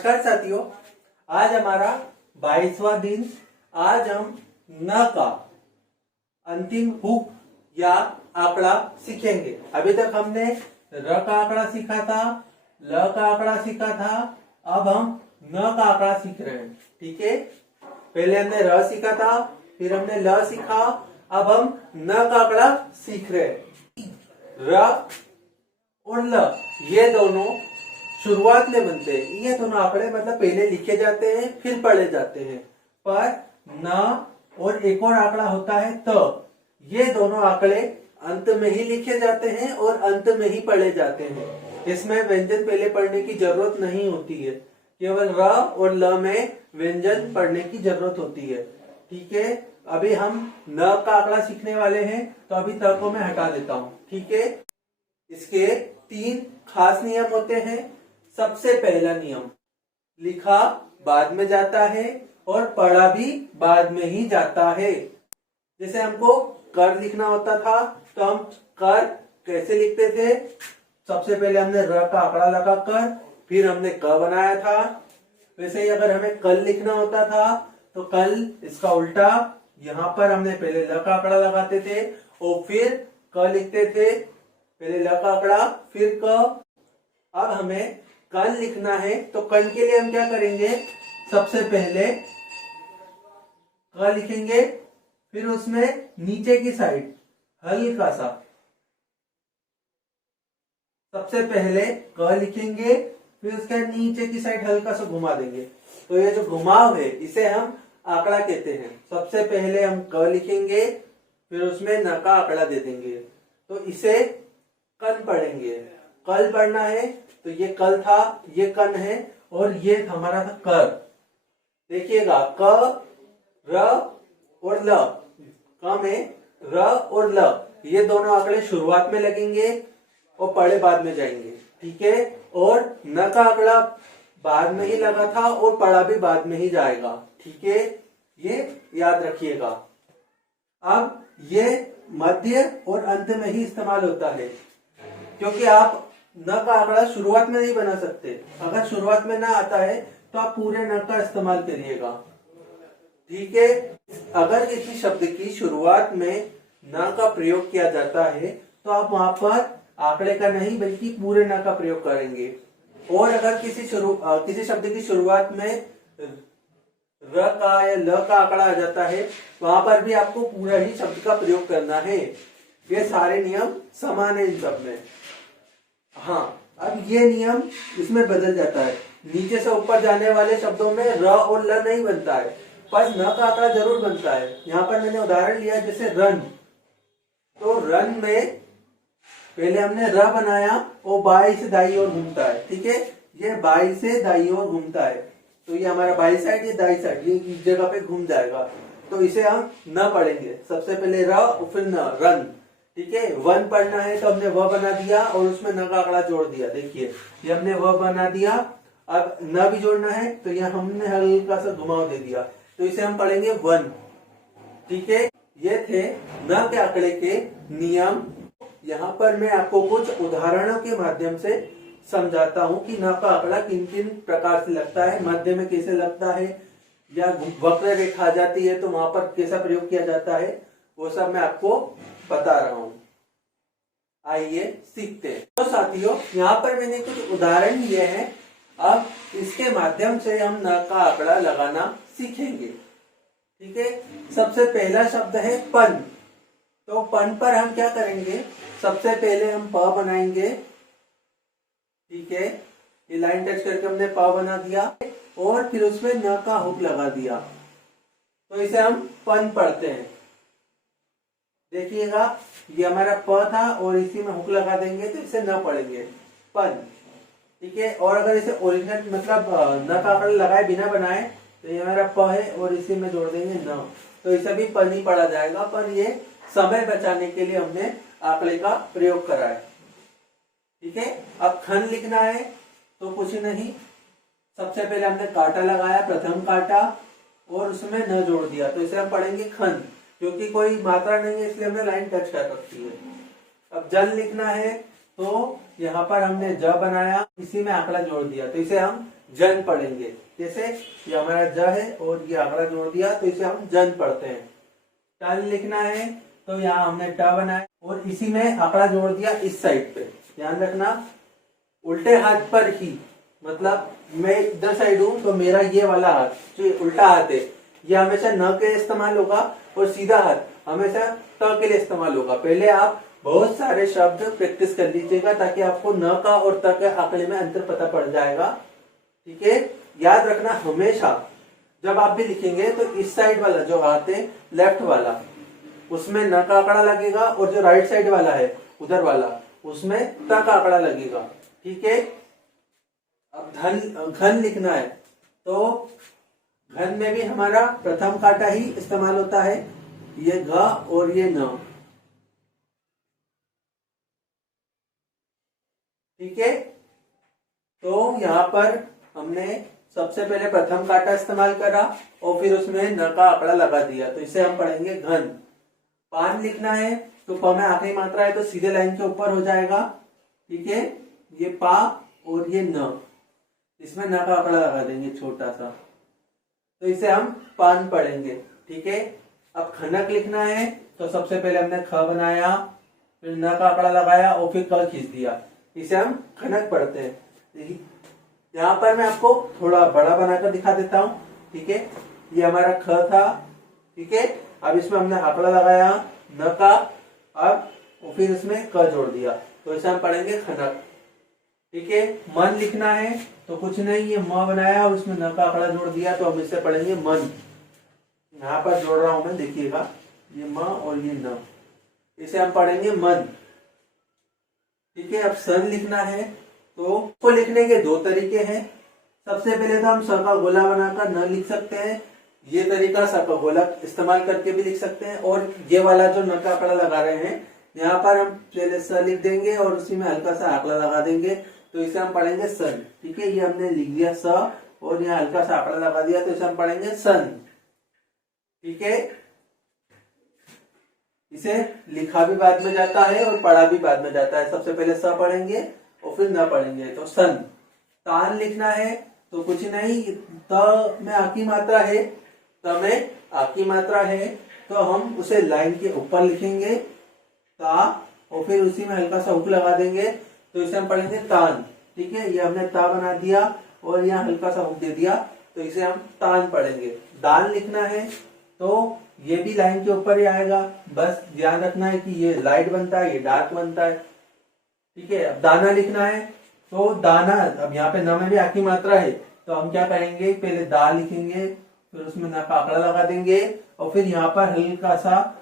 नमस्कार साथियों, आज हमारा 22वां दिन। आज हम न का अंतिम हुक या आंकड़ा सीखेंगे। अभी तक हमने र का आंकड़ा सीखा था, ल का आंकड़ा सीखा था, अब हम न का आंकड़ा सीख रहे हैं। ठीक है, पहले हमने र सीखा था, फिर हमने ल सीखा, अब हम न का आंकड़ा सीख रहे हैं। र और ल ये दोनों शुरुआत में बनते हैं। ये दोनों आंकड़े मतलब पहले लिखे जाते हैं फिर पढ़े जाते हैं। पर न और एक और आंकड़ा होता है त, ये दोनों आंकड़े अंत में ही लिखे जाते हैं और अंत में ही पढ़े जाते हैं। इसमें व्यंजन पहले पढ़ने की जरूरत नहीं होती है, केवल र और ल में व्यंजन पढ़ने की जरूरत होती है। ठीक है, अभी हम न का आंकड़ा सीखने वाले हैं, तो अभी त को मैं हटा देता हूँ। ठीक है, इसके 3 खास नियम होते हैं। सबसे पहला नियम, लिखा बाद में जाता है और पढ़ा भी बाद में ही जाता है। जैसे हमको कर लिखना होता था, तो हम कर कैसे लिखते थे? सबसे पहले हमने र का आंकड़ा लगा कर, फिर हमने क बनाया था। वैसे ही अगर हमें कल लिखना होता था, तो कल इसका उल्टा, यहाँ पर हमने पहले ल का आंकड़ा लगाते थे और फिर क लिखते थे। पहले ल का आंकड़ा फिर क। अब हमें कल लिखना है, तो कल के लिए हम क्या करेंगे? सबसे पहले क लिखेंगे, फिर उसमें नीचे की साइड हल्का सा, सबसे पहले क लिखेंगे, फिर उसके नीचे की साइड हल्का सा घुमा देंगे। तो ये जो घुमाव है, इसे हम आंकड़ा कहते हैं। सबसे पहले हम क लिखेंगे, फिर उसमें न का आंकड़ा दे देंगे, तो इसे कन पढ़ेंगे। कल पढ़ना है, तो ये कल था, ये कन है, और ये हमारा था कर। देखिएगा, क, र और ल। क में र और ल, ये दोनों आंकड़े शुरुआत में लगेंगे और पढ़े बाद में जाएंगे। ठीक है, और न का आंकड़ा बाद में ही लगा था और पढ़ा भी बाद में ही जाएगा। ठीक है, ये याद रखिएगा। अब ये मध्य और अंत में ही इस्तेमाल होता है, क्योंकि आप न का आंकड़ा शुरुआत में नहीं बना सकते। अगर शुरुआत में ना आता है, तो आप पूरे न का इस्तेमाल करिएगा। ठीक है, अगर किसी शब्द की शुरुआत में न का प्रयोग किया जाता है, तो आप वहां पर आंकड़े का नहीं बल्कि पूरे न का प्रयोग करेंगे। और अगर किसी शब्द की शुरुआत में र का या ल का आंकड़ा आ जाता है, वहां पर भी आपको पूरा ही शब्द का प्रयोग करना है। ये सारे नियम समान है इन सब में। हाँ, अब ये नियम इसमें बदल जाता है। नीचे से ऊपर जाने वाले शब्दों में र और ल नहीं बनता है, पर न का आंकड़ा जरूर बनता है। यहाँ पर मैंने उदाहरण लिया, जैसे रन। तो रन में पहले हमने र बनाया और बाई से दाई ओर घूमता है। ठीक है, ये बाई से दाई ओर घूमता है, तो ये हमारा बाई साइड, ये दाई साइड, ये इस जगह पे घूम जाएगा। तो इसे हम न पढ़ेंगे। सबसे पहले र और फिर न, रन। ठीक है, वन पढ़ना है, तो हमने वह बना दिया और उसमें न का आंकड़ा जोड़ दिया। देखिए, ये हमने वह बना दिया। अब न भी जोड़ना है, तो यहाँ हमने हल्का सा घुमाव दे दिया, तो इसे हम पढ़ेंगे वन। ठीक है, ये थे न के आंकड़े के नियम। यहाँ पर मैं आपको कुछ उदाहरणों के माध्यम से समझाता हूँ कि न का आंकड़ा किन किन प्रकार से लगता है, मध्य में कैसे लगता है, या वक्र रेखा आ जाती है तो वहां पर कैसा प्रयोग किया जाता है, वो सब मैं आपको बता रहा हूँ। आइए सीखते हैं। तो साथियों, यहाँ पर मैंने कुछ उदाहरण लिए हैं। अब इसके माध्यम से हम न का आंकड़ा लगाना सीखेंगे। ठीक है, सबसे पहला शब्द है पन। तो पन पर हम क्या करेंगे? सबसे पहले हम प बनाएंगे। ठीक है, ये लाइन टच करके हमने प बना दिया और फिर उसमें न का हुक लगा दिया, तो इसे हम पन पढ़ते हैं। देखिएगा, ये हमारा प था और इसी में हुक लगा देंगे, तो इसे न पढ़ेंगे, पन। ठीक है, और अगर इसे ओरिजिनल मतलब न का आंकड़ा लगाए बिना बनाए, तो ये हमारा प है और इसी में जोड़ देंगे न, तो इसे भी पन ही पढ़ा जाएगा। पर ये समय बचाने के लिए हमने आंकड़े का प्रयोग करा है। ठीक है, अब खन लिखना है, तो कुछ नहीं, सबसे पहले हमने कांटा लगाया, प्रथम कांटा, और उसमें न जोड़ दिया, तो इसे हम पढ़ेंगे खन। क्योंकि कोई मात्रा नहीं है, इसलिए हमने लाइन टच कर रखी है। अब जन लिखना है, तो यहाँ पर हमने ज बनाया, इसी में आंकड़ा जोड़ दिया, तो इसे हम जन पढ़ेंगे। जैसे ये हमारा ज है और ये आंकड़ा जोड़ दिया तो इसे हम जन पढ़ते हैं। टन लिखना है तो यहाँ हमने ट बनाया और इसी में आंकड़ा जोड़ दिया इस साइड पे। ध्यान रखना उल्टे हाथ पर ही, मतलब मैं इधर साइड हूं तो मेरा ये वाला हाथ जो उल्टा हाथ है ये हमेशा न के लिए इस्तेमाल होगा और सीधा हाथ हमेशा त के लिए इस्तेमाल होगा। पहले आप बहुत सारे शब्द प्रैक्टिस कर लीजिएगा ताकि आपको न का और त के आंकड़े में अंतर पता पड़ जाएगा। ठीक है, याद रखना हमेशा जब आप भी लिखेंगे तो इस साइड वाला जो हाथ है लेफ्ट वाला उसमें न का आंकड़ा लगेगा और जो राइट साइड वाला है उधर वाला उसमें त का आंकड़ा लगेगा। ठीक है, अब घन लिखना है तो घन में भी हमारा प्रथम कांटा ही इस्तेमाल होता है, ये घ और ये न। ठीक है, तो यहाँ पर हमने सबसे पहले प्रथम कांटा इस्तेमाल करा और फिर उसमें न का आंकड़ा लगा दिया तो इसे हम पढ़ेंगे घन। पान लिखना है तो प में आखिरी मात्रा है तो सीधे लाइन के ऊपर हो जाएगा। ठीक है, ये पा और ये न, इसमें न का आंकड़ा लगा देंगे छोटा सा तो इसे हम पान पढ़ेंगे। ठीक है, अब खनक लिखना है तो सबसे पहले हमने ख बनाया फिर न का आंकड़ा लगाया और फिर क खींच दिया, इसे हम खनक पढ़ते हैं। यहाँ पर मैं आपको थोड़ा बड़ा बनाकर दिखा देता हूँ। ठीक है, ये हमारा ख था। ठीक है, अब इसमें हमने आंकड़ा लगाया न का, अब और फिर इसमें क जोड़ दिया तो इसे हम पढ़ेंगे खनक। ठीक है, मन लिखना है तो कुछ नहीं, ये म बनाया और उसमें न का आंकड़ा जोड़ दिया तो हम इसे पढ़ेंगे मन। यहाँ पर जोड़ रहा हूं मैं, देखिएगा ये म और ये न, इसे हम पढ़ेंगे मन। ठीक है, अब सन लिखना है तो को लिखने के दो तरीके हैं। सबसे पहले तो हम स का गोला बनाकर न लिख सकते हैं, ये तरीका स का गोला इस्तेमाल करके भी लिख सकते हैं, और ये वाला जो न का आंकड़ा लगा रहे हैं यहाँ पर हम पहले स लिख देंगे और उसी में हल्का सा आंकड़ा लगा देंगे तो इसे हम पढ़ेंगे सन। ठीक है, ये हमने लिख दिया स और यहाँ हल्का सा आंकड़ा लगा दिया तो इसे हम पढ़ेंगे सन। ठीक है, इसे लिखा भी बाद में जाता है और पढ़ा भी बाद में जाता है। सबसे पहले स पढ़ेंगे और फिर न पढ़ेंगे तो सन। तान लिखना है तो कुछ नहीं, त में आ की मात्रा है, त में आ की मात्रा है तो हम उसे लाइन के ऊपर लिखेंगे ता और फिर उसी में हल्का सा हुक लगा देंगे तो इसे हम पढ़ेंगे तान। ठीक है, ये हमने ता बना दिया और यहाँ हल्का सा हुक दे दिया तो इसे हम तान पढ़ेंगे। दान लिखना है तो ये भी लाइन के ऊपर ही आएगा, बस ध्यान रखना है कि ये लाइट बनता है ये डार्क बनता है। ठीक है, अब दाना लिखना है तो दाना, अब यहाँ पे न में भी आ की मात्रा है तो हम क्या करेंगे, पहले दा लिखेंगे फिर उसमें न का आंकड़ा लगा देंगे और फिर यहाँ पर हल्का सा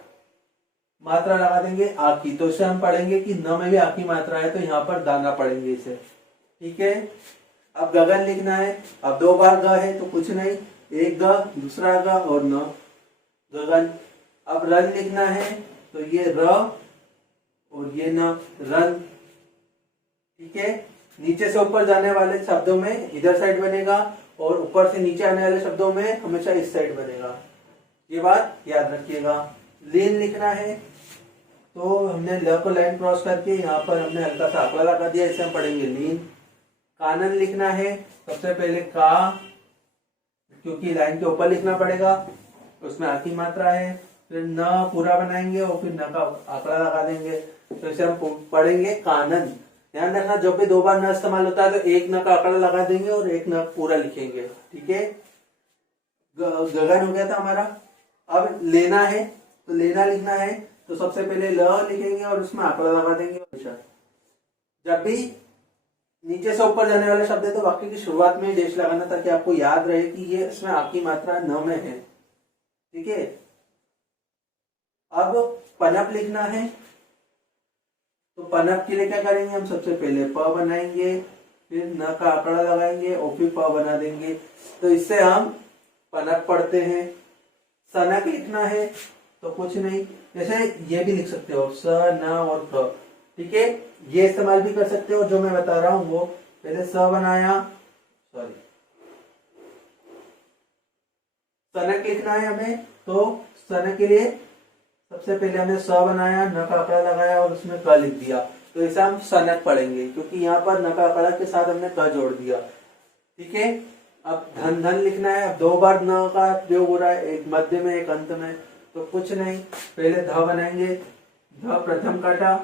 मात्रा लगा देंगे आ की, तो इसे हम पढ़ेंगे कि न में भी आ की मात्रा है तो यहाँ पर दाना पढ़ेंगे इसे। ठीक है, अब गगन लिखना है, अब दो बार ग है तो कुछ नहीं, एक ग दूसरा ग और न, गगन। अब रन लिखना है तो ये र और ये न, रन। ठीक है, नीचे से ऊपर जाने वाले शब्दों में इधर साइड बनेगा और ऊपर से नीचे आने वाले शब्दों में हमेशा इस साइड बनेगा, ये बात याद रखिएगा। लीन लिखना है तो हमने ल को लाइन क्रॉस करके यहाँ पर हमने हल्का सा आंकड़ा लगा दिया, इसे हम पढ़ेंगे लीन। कानन लिखना है सबसे पहले का, क्योंकि लाइन के ऊपर लिखना पड़ेगा उसमें आ की मात्रा है, फिर न पूरा बनाएंगे और फिर न का आंकड़ा लगा देंगे तो इसे हम पढ़ेंगे कानन। ध्यान रखना जब भी दो बार न इस्तेमाल होता है तो एक न का आंकड़ा लगा देंगे और एक न पूरा लिखेंगे। ठीक है, गगन हो गया था हमारा। अब लेना है तो लेना लिखना है तो सबसे पहले ल लिखेंगे और उसमें आंकड़ा लगा देंगे। जब भी नीचे से ऊपर जाने वाले शब्द है तो वाक्य की शुरुआत में डेश लगाना ताकि आपको याद रहे कि ये इसमें आपकी मात्रा न में है। ठीक है, अब पनप लिखना है तो पनप के लिए क्या करेंगे, हम सबसे पहले प बनाएंगे फिर न का आंकड़ा लगाएंगे और फिर प बना देंगे तो इससे हम पनप पढ़ते हैं। सनक लिखना है तो कुछ नहीं, जैसे ये भी लिख सकते हो स न और क। ठीक है, ये इस्तेमाल भी कर सकते हो जो मैं बता रहा हूं वो। पहले स बनाया, सॉरी सनक लिखना है हमें तो सनक के लिए सबसे पहले हमने स बनाया, न का आंकड़ा लगाया और उसमें क लिख दिया तो इसे हम सनक पढ़ेंगे क्योंकि यहाँ पर न का आंकड़ा के साथ हमने क जोड़ दिया। ठीक है। अब धन धन लिखना है। अब 2 बार न का प्रयोग हो रहा है, एक मध्य में एक अंत में। तो कुछ नहीं, पहले ध बनाएंगे, ध प्रथम काटा,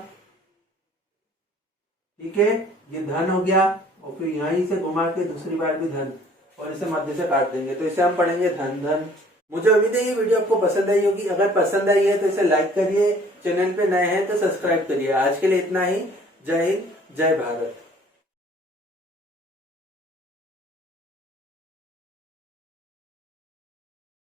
ठीक है, ये धन हो गया, और फिर यहीं से घुमा के दूसरी बार भी धन, और इसे मध्य से काट देंगे। तो इसे हम पढ़ेंगे धन धन। मुझे उम्मीद है ये वीडियो आपको पसंद आई होगी। अगर पसंद आई है तो इसे लाइक करिए, चैनल पे नए हैं तो सब्सक्राइब करिए। आज के लिए इतना ही। जय हिंद, जय भारत।